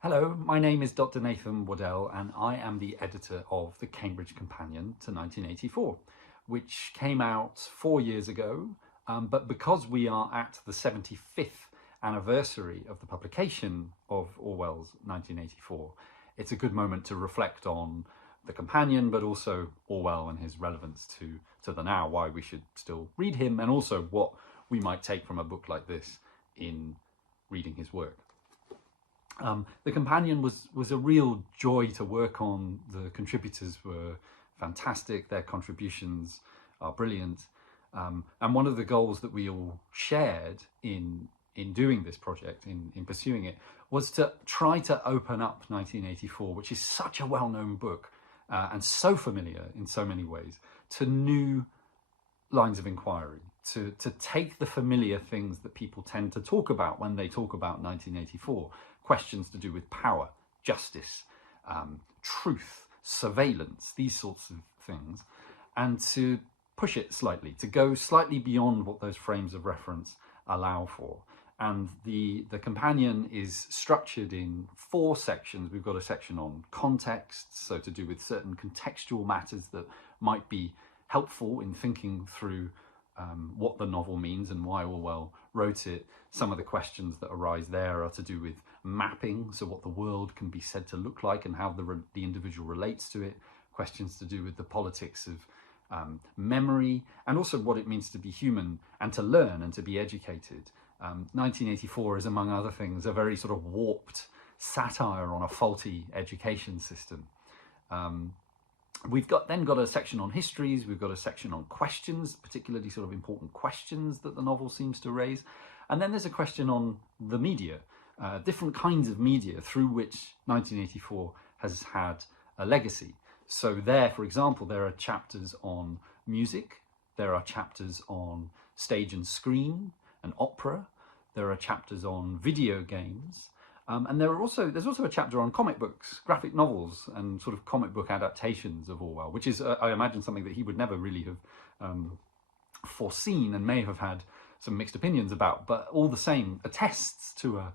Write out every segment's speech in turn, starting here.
Hello, my name is Dr. Nathan Waddell and I am the editor of the Cambridge Companion to 1984, which came out 4 years ago, but because we are at the 75th anniversary of the publication of Orwell's 1984, it's a good moment to reflect on the companion, but also Orwell and his relevance to the now, why we should still read him, and also what we might take from a book like this in reading his work. The companion was a real joy to work on. The contributors were fantastic. Their contributions are brilliant. And one of the goals that we all shared in doing this project, in pursuing it, was to try to open up 1984, which is such a well-known book and so familiar in so many ways, to new lines of inquiry, to take the familiar things that people tend to talk about when they talk about 1984, questions to do with power, justice, truth, surveillance, these sorts of things, and to push it slightly, to go slightly beyond what those frames of reference allow for. And the companion is structured in 4 sections. We've got a section on context, so to do with certain contextual matters that might be helpful in thinking through what the novel means and why Orwell wrote it. Some of the questions that arise there are to do with mapping, so what the world can be said to look like and how the individual relates to it. Questions to do with the politics of memory, and also what it means to be human and to learn and to be educated. 1984 is, among other things, a very sort of warped satire on a faulty education system. We've then got a section on histories, we've got a section on questions, particularly sort of important questions that the novel seems to raise. And then there's a question on the media, different kinds of media through which 1984 has had a legacy. So there, for example, there are chapters on music, there are chapters on stage and screen and opera, there are chapters on video games, and there's also a chapter on comic books, graphic novels, and sort of comic book adaptations of Orwell, which is, I imagine, something that he would never really have foreseen and may have had some mixed opinions about, but all the same attests to a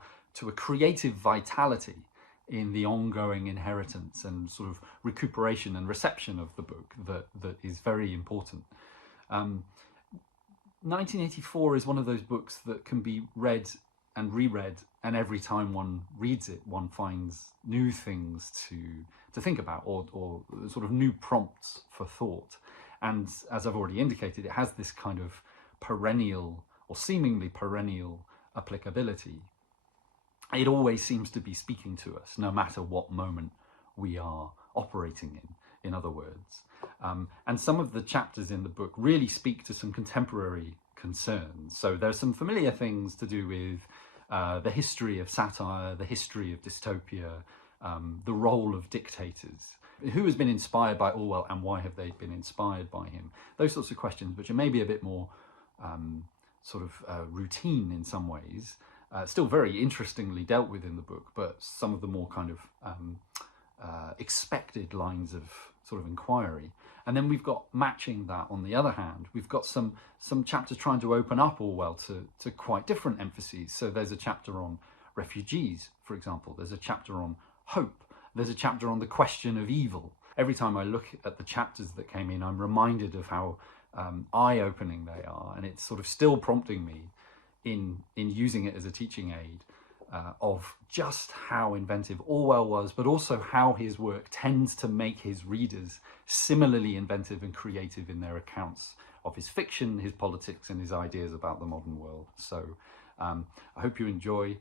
creative vitality in the ongoing inheritance and sort of recuperation and reception of the book that is very important. 1984 is one of those books that can be read and reread, and every time one reads it, one finds new things to think about, or sort of new prompts for thought. And as I've already indicated, it has this kind of perennial, or seemingly perennial, applicability. It always seems to be speaking to us, no matter what moment we are operating in other words. And some of the chapters in the book really speak to some contemporary concerns. So there's some familiar things to do with the history of satire, the history of dystopia, the role of dictators. Who has been inspired by Orwell and why have they been inspired by him? Those sorts of questions, which are maybe a bit more routine in some ways, still very interestingly dealt with in the book, but some of the more kind of expected lines of sort of inquiry. And then we've got, matching that on the other hand, we've got some chapters trying to open up Orwell to quite different emphases. So there's a chapter on refugees, for example. There's a chapter on hope. There's a chapter on the question of evil. Every time I look at the chapters that came in, I'm reminded of how eye-opening they are, and it's sort of still prompting me in using it as a teaching aid of just how inventive Orwell was, but also how his work tends to make his readers similarly inventive and creative in their accounts of his fiction, his politics, and his ideas about the modern world. So I hope you enjoy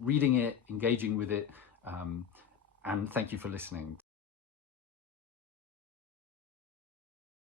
reading it, engaging with it, and thank you for listening.